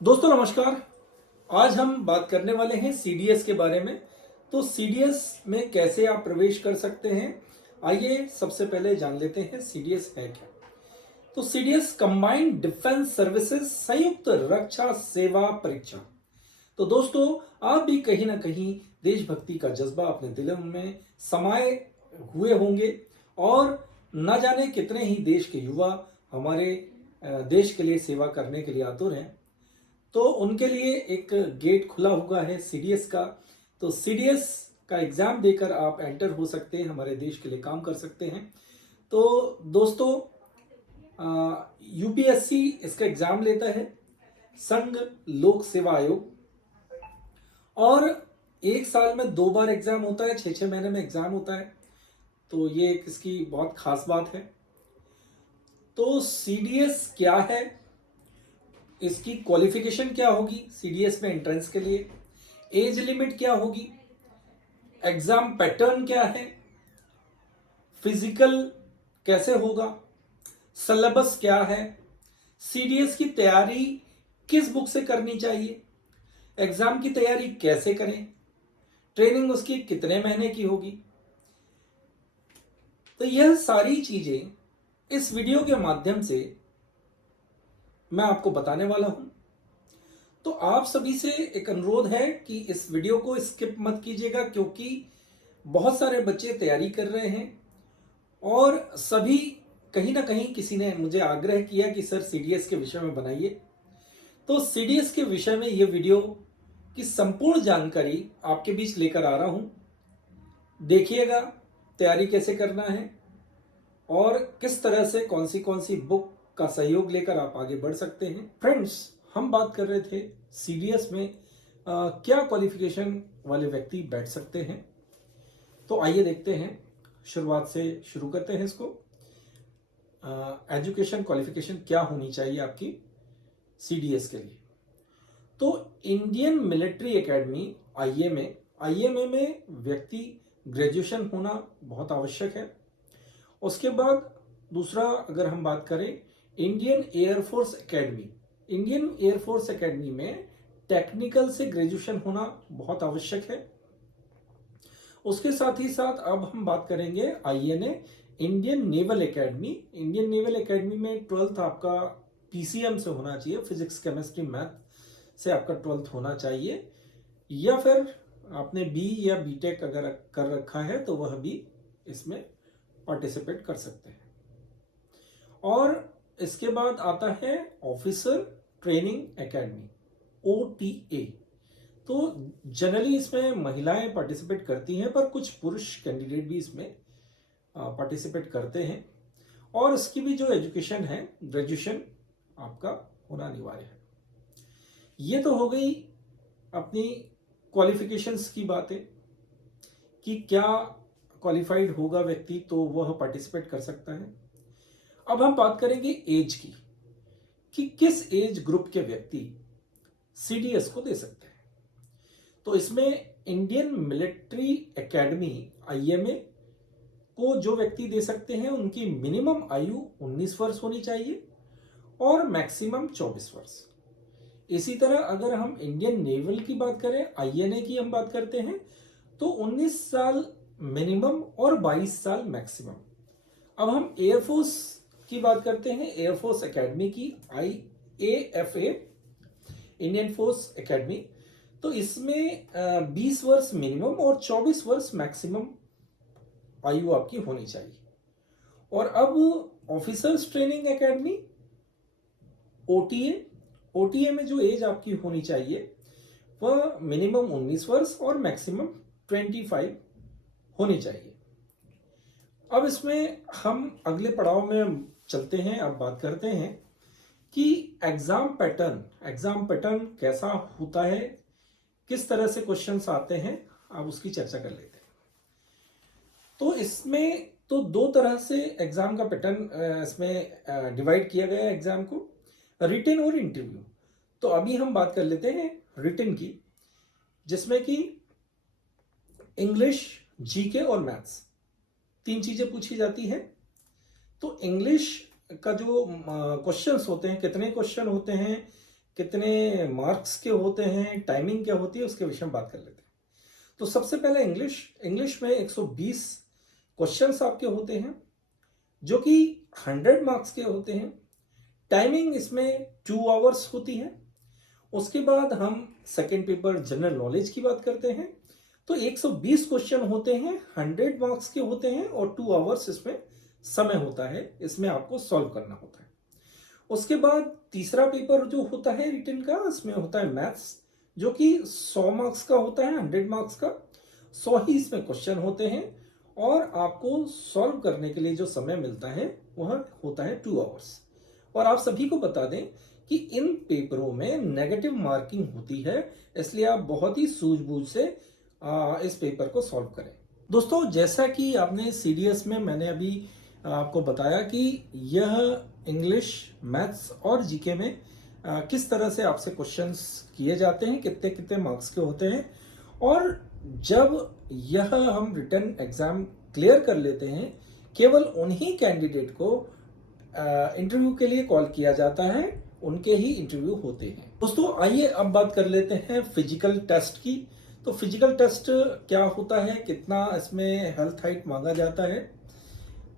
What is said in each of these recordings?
दोस्तों नमस्कार। आज हम बात करने वाले हैं सीडीएस के बारे में। तो सीडीएस में कैसे आप प्रवेश कर सकते हैं, आइए सबसे पहले जान लेते हैं सीडीएस है क्या। तो सीडीएस कंबाइंड डिफेंस सर्विसेज संयुक्त रक्षा सेवा परीक्षा। तो दोस्तों, आप भी कहीं ना कहीं देशभक्ति का जज्बा अपने दिलों में समाये हुए होंगे और न जाने कितने ही देश के युवा हमारे देश के लिए सेवा करने के लिए आतुर हैं। तो उनके लिए एक गेट खुला हुआ है सीडीएस का। तो सीडीएस का एग्जाम देकर आप एंटर हो सकते हैं, हमारे देश के लिए काम कर सकते हैं। तो दोस्तों, यूपीएससी इसका एग्जाम लेता है, संघ लोक सेवा आयोग, और एक साल में 2 बार एग्जाम होता है, 6-6 महीने में एग्जाम होता है। तो ये एक इसकी बहुत खास बात है। तो सीडीएस क्या है, इसकी क्वालिफिकेशन क्या होगी सीडीएस में एंट्रेंस के लिए, एज लिमिट क्या होगी, एग्जाम पैटर्न क्या है, फिजिकल कैसे होगा, सिलेबस क्या है, सीडीएस की तैयारी किस बुक से करनी चाहिए, एग्जाम की तैयारी कैसे करें, ट्रेनिंग उसकी कितने महीने की होगी। तो यह सारी चीजें इस वीडियो के माध्यम से मैं आपको बताने वाला हूं। तो आप सभी से एक अनुरोध है कि इस वीडियो को स्किप मत कीजिएगा, क्योंकि बहुत सारे बच्चे तैयारी कर रहे हैं और सभी कहीं ना कहीं किसी ने मुझे आग्रह किया कि सर सीडीएस के विषय में बनाइए। तो सीडीएस के विषय में यह वीडियो की संपूर्ण जानकारी आपके बीच लेकर आ रहा हूं। देखिएगा तैयारी कैसे करना है और किस तरह से कौन सी बुक का सहयोग लेकर आप आगे बढ़ सकते हैं। फ्रेंड्स, हम बात कर रहे थे सीडीएस में क्या क्वालिफिकेशन वाले व्यक्ति बैठ सकते हैं। तो आइए देखते हैं, शुरुआत से शुरू करते हैं इसको। एजुकेशन क्वालिफिकेशन क्या होनी चाहिए आपकी सीडीएस के लिए। तो इंडियन मिलिट्री एकेडमी आईएमए में व्यक्ति ग्रेजुएशन होना बहुत आवश्यक है। उसके बाद दूसरा, अगर हम बात करें इंडियन एयरफोर्स एकेडमी में टेक्निकल से ग्रेजुएशन होना बहुत आवश्यक है। उसके साथ ही साथ अब हम बात करेंगे आईएनए इंडियन नेवल एकेडमी में 12th आपका पीसीएम से होना चाहिए, फिजिक्स केमिस्ट्री मैथ से आपका 12th होना चाहिए, या फिर आपने बी या बीटेक अगर कर रखा है तो वह भी इसमें पार्टिसिपेट कर सकते हैं। और इसके बाद आता है ऑफिसर ट्रेनिंग एकेडमी ओटीए। तो जनरली इसमें महिलाएं पार्टिसिपेट करती हैं, पर कुछ पुरुष कैंडिडेट भी इसमें पार्टिसिपेट करते हैं। और इसकी भी जो एजुकेशन है, ग्रेजुएशन आपका होना अनिवार्य है। ये तो हो गई अपनी क्वालिफिकेशंस की बातें कि क्या क्वालिफाइड होगा व्यक्ति तो वह पार्टिसिपेट कर सकता है। अब हम बात करेंगे एज की, कि किस एज ग्रुप के व्यक्ति सीडीएस को दे सकते हैं। तो इसमें इंडियन मिलिट्री एकेडमी आईएमए को जो व्यक्ति दे सकते हैं उनकी मिनिमम आयु 19 वर्ष होनी चाहिए और मैक्सिमम 24 वर्ष। इसी तरह अगर हम इंडियन नेवल की बात करें, आईएनए की हम बात करते हैं, तो 19 साल मिनिमम और 22 साल मैक्सिमम। अब हम एयरफोर्स की बात करते हैं, एयरफोर्स एकेडमी की, IAFA इंडियन फोर्स एकेडमी। तो इसमें 20 वर्ष मिनिमम और 24 वर्ष मैक्सिमम आयु आपकी होनी चाहिए। और अब ऑफिसर्स ट्रेनिंग एकेडमी ओटीए में जो एज आपकी होनी चाहिए वह मिनिमम 19 वर्ष और मैक्सिमम 25 होनी चाहिए। अब इसमें हम अगले पड़ाव में चलते हैं। अब बात करते हैं कि एग्जाम पैटर्न कैसा होता है, किस तरह से क्वेश्चंस आते हैं, अब उसकी चर्चा कर लेते हैं। तो इसमें तो 2 तरह से एग्जाम का पैटर्न इसमें डिवाइड किया गया है एग्जाम को, रिटन और इंटरव्यू। तो अभी हम बात कर लेते हैं रिटन की, जिसमें कि इंग्लिश, जीके और मैथ्स 3 चीजें पूछी जाती हैं। तो इंग्लिश का जो क्वेश्चंस होते हैं, कितने क्वेश्चन होते हैं, कितने मार्क्स के होते हैं, टाइमिंग क्या होती है, उसके विषय में बात कर लेते हैं। तो सबसे पहले इंग्लिश में 120 क्वेश्चंस आपके होते हैं जो कि 100 मार्क्स के होते हैं। टाइमिंग इसमें 2 आवर्स होती है। उसके बाद हम सेकेंड पेपर जनरल नॉलेज की बात करते हैं। तो 120 क्वेश्चन होते हैं, 100 मार्क्स के होते हैं और 2 आवर्स इसमें समय होता है, इसमें आपको सॉल्व करना होता है। उसके बाद तीसरा पेपर जो होता है रिटन का, इसमें होता है मैथ्स, जो कि 100 मार्क्स का होता है, 100 मार्क्स का। 100 ही इसमें क्वेश्चन होते हैं और आपको सॉल्व करने के लिए जो समय मिलता है वह होता है 2 आवर्स। और आप सभी को बता दें कि इन पेपरों में नेगेटिव मार्किंग होती है, इसलिए आप बहुत ही सूझबूझ से इस पेपर को सॉल्व करें। दोस्तों, जैसा कि आपने सीडीएस में मैंने अभी आपको बताया कि यह इंग्लिश, मैथ्स और जीके में किस तरह से आपसे क्वेश्चंस किए जाते हैं, कितने कितने मार्क्स के होते हैं। और जब यह हम रिटन एग्जाम क्लियर कर लेते हैं, केवल उन्हीं कैंडिडेट को इंटरव्यू के लिए कॉल किया जाता है, उनके ही इंटरव्यू होते हैं। दोस्तों, आइए अब बात कर लेते हैं फिजिकल टेस्ट की। तो फिजिकल टेस्ट क्या होता है, कितना इसमें हेल्थ हाइट मांगा जाता है।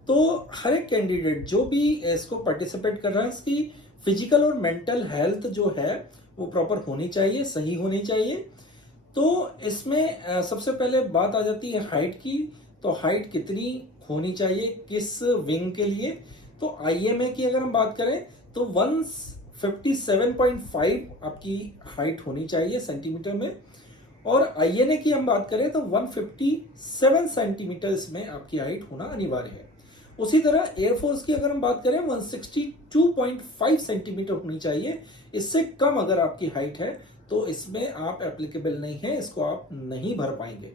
तो हर एक कैंडिडेट जो भी इसको पार्टिसिपेट कर रहा है, इसकी फिजिकल और मेंटल हेल्थ जो है वो प्रॉपर होनी चाहिए, सही होनी चाहिए। तो इसमें सबसे पहले बात आ जाती है हाइट की। तो हाइट कितनी होनी चाहिए, किस विंग के लिए। तो आईएमए की अगर हम बात करें तो 157.5 आपकी हाइट होनी चाहिए सेंटीमीटर में। और आईएनए की हम बात करें तो 157 सेंटीमीटर्स में आपकी हाइट होना अनिवार्य है। उसी तरह एयरफोर्स की अगर हम बात करें 162.5 सेंटीमीटर होनी चाहिए। इससे कम अगर आपकी हाइट है तो इसमें आप एप्लीकेबल नहीं है, इसको आप नहीं भर पाएंगे।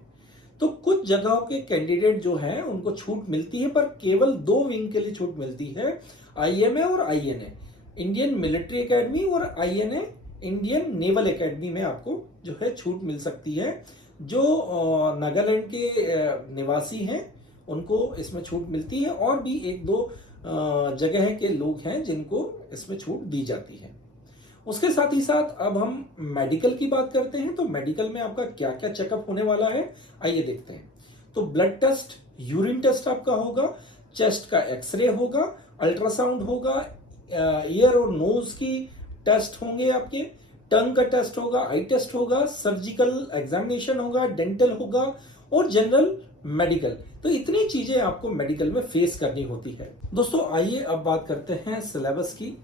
तो कुछ जगहों के कैंडिडेट जो हैं उनको छूट मिलती है, पर केवल 2 विंग के लिए छूट मिलती है, आईएमए और आईएनए, इंडियन मिलिट्री एकेडमी, और आईएनए इंडियन नेवल एकेडमी में आपको जो है छूट मिल सकती है। जो नागालैंड के निवासी हैं उनको इसमें छूट मिलती है, और भी 1-2 जगह के लोग हैं जिनको इसमें छूट दी जाती है। उसके साथ ही साथ अब हम मेडिकल की बात करते हैं। तो मेडिकल में आपका क्या क्या चेकअप होने वाला है, आइए देखते हैं। तो ब्लड टेस्ट, यूरिन टेस्ट आपका होगा, चेस्ट का एक्सरे होगा, अल्ट्रासाउंड होगा, ईयर और नोज की टेस्ट होंगे आपके, टंग का टेस्ट होगा, आई टेस्ट होगा, सर्जिकल एग्जामिनेशन होगा, डेंटल होगा और जनरल मेडिकल। तो इतनी चीजें आपको मेडिकल में फेस करनी होती है। दोस्तों, आइए अब बात करते हैं सिलेबस की।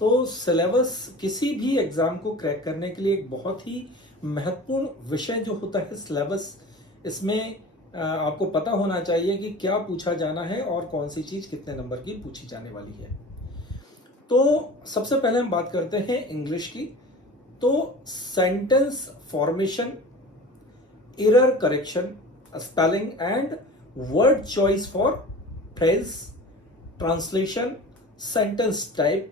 तो सिलेबस किसी भी एग्जाम को क्रैक करने के लिए एक बहुत ही महत्वपूर्ण विषय जो होता है सिलेबस। इसमें आपको पता होना चाहिए कि क्या पूछा जाना है और कौन सी चीज कितने नंबर की पूछी जाने वाली है। तो सबसे पहले हम बात करते हैं इंग्लिश की। तो sentence formation, error correction, spelling and word choice for phrase, translation, sentence type,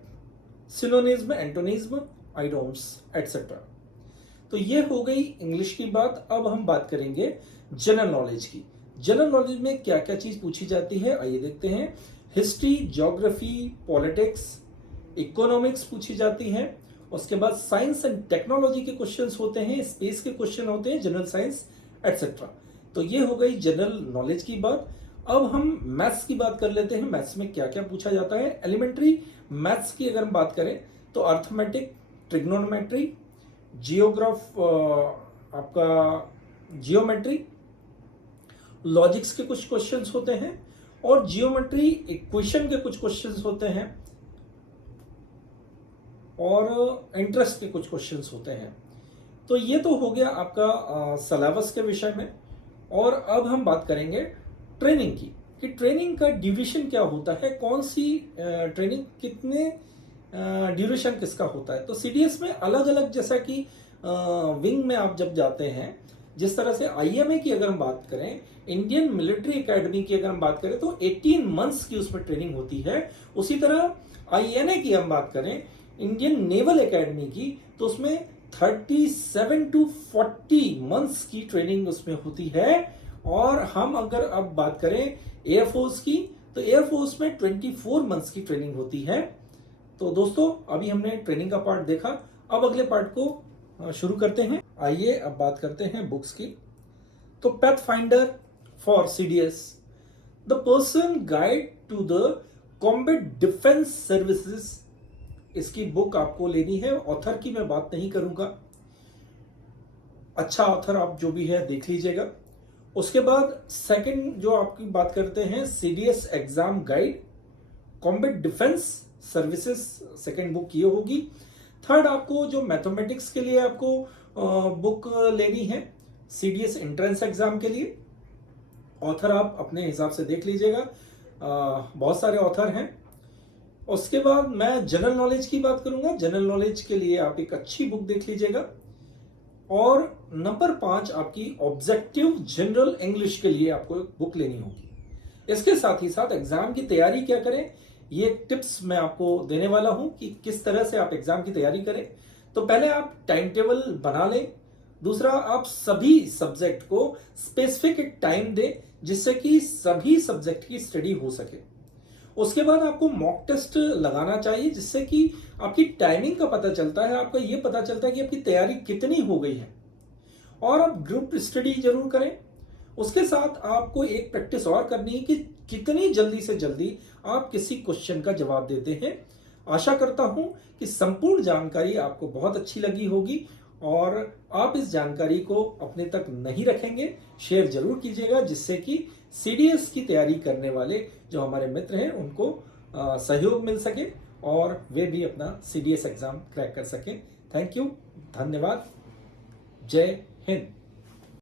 synonyms, antonyms, idioms, etcetera. तो ये हो गई इंग्लिश की बात। अब हम बात करेंगे जनरल नॉलेज की। जनरल नॉलेज में क्या क्या चीज पूछी जाती है, आइए देखते हैं। हिस्ट्री, ज्योग्राफी, पॉलिटिक्स, इकोनॉमिक्स पूछी जाती है। उसके बाद साइंस एंड टेक्नोलॉजी के क्वेश्चंस होते हैं, स्पेस के क्वेश्चन होते हैं, जनरल साइंस एटसेट्रा। तो ये हो गई जनरल नॉलेज की बात। अब हम मैथ्स की बात कर लेते हैं। मैथ्स में क्या क्या पूछा जाता है। एलिमेंट्री मैथ्स की अगर हम बात करें तो अर्थमेटिक, ट्रिग्नोमेट्री, जियोग्राफ, आपका जियोमेट्री, लॉजिक्स के कुछ क्वेश्चंस होते हैं और जियोमेट्री इक्वेशन के कुछ क्वेश्चंस होते हैं और इंटरेस्ट के कुछ क्वेश्चंस होते हैं। तो ये तो हो गया आपका सिलेबस के विषय में। और अब हम बात करेंगे ट्रेनिंग की, कि ट्रेनिंग का ड्यूरेशन क्या होता है, कौन सी ट्रेनिंग कितने ड्यूरेशन किसका होता है। तो सीडीएस में अलग अलग, जैसा कि विंग में आप जब जाते हैं, जिस तरह से आईएमए की अगर हम बात करें, इंडियन मिलिट्री एकेडमी की अगर हम बात करें तो 18 मंथ्स की उसमें ट्रेनिंग होती है। उसी तरह आईएनए की हम बात करें, इंडियन नेवल एकेडमी की, तो उसमें 37 to 40 मंथ्स की ट्रेनिंग उसमें होती है। और हम अगर अब बात करें एयरफोर्स की, तो एयरफोर्स में 24 मंथ्स की ट्रेनिंग होती है। तो दोस्तों, अभी हमने ट्रेनिंग का पार्ट देखा। अब अगले पार्ट को शुरू करते हैं। आइए अब बात करते हैं बुक्स की। तो pathfinder for CDS, the Pearson guide to the combat defence services, इसकी बुक आपको लेनी है। ऑथर की मैं बात नहीं करूंगा, अच्छा ऑथर आप जो भी है देख लीजिएगा। उसके बाद सेकंड जो आपकी बात करते हैं, CDS exam guide combat defence services, second book ये होगी। थर्ड आपको जो मैथमेटिक्स के लिए आपको बुक लेनी है, सीडीएस एंट्रेंस एग्जाम के लिए, ऑथर आप अपने हिसाब से देख लीजिएगा, बहुत सारे ऑथर हैं। उसके बाद मैं जनरल नॉलेज की बात करूंगा, जनरल नॉलेज के लिए आप एक अच्छी बुक देख लीजिएगा। और नंबर 5 आपकी ऑब्जेक्टिव जनरल इंग्लिश के लिए आपको एक बुक लेनी होगी। इसके साथ ही साथ एग्जाम की तैयारी क्या करें, ये टिप्स मैं आपको देने वाला हूं कि किस तरह से आप एग्जाम की तैयारी करें। तो पहले आप टाइम टेबल बना लें। दूसरा, आप सभी सब्जेक्ट को स्पेसिफिक एक टाइम दें जिससे कि सभी सब्जेक्ट की स्टडी हो सके। उसके बाद आपको मॉक टेस्ट लगाना चाहिए जिससे कि आपकी टाइमिंग का पता चलता है, आपका ये पता चलता है कि आपकी तैयारी कितनी हो गई है। और आप ग्रुप स्टडी जरूर करें। उसके साथ आपको एक प्रैक्टिस और करनी है कि कितनी जल्दी से जल्दी आप किसी क्वेश्चन का जवाब देते हैं। आशा करता हूं कि संपूर्ण जानकारी आपको बहुत अच्छी लगी होगी और आप इस जानकारी को अपने तक नहीं रखेंगे, शेयर जरूर कीजिएगा जिससे कि सीडीएस की तैयारी करने वाले जो हमारे मित्र हैं उनको सहयोग मिल सके और वे भी अपना सीडीएस एग्जाम क्रैक कर सकें। थैंक यू, धन्यवाद, जय हिंद।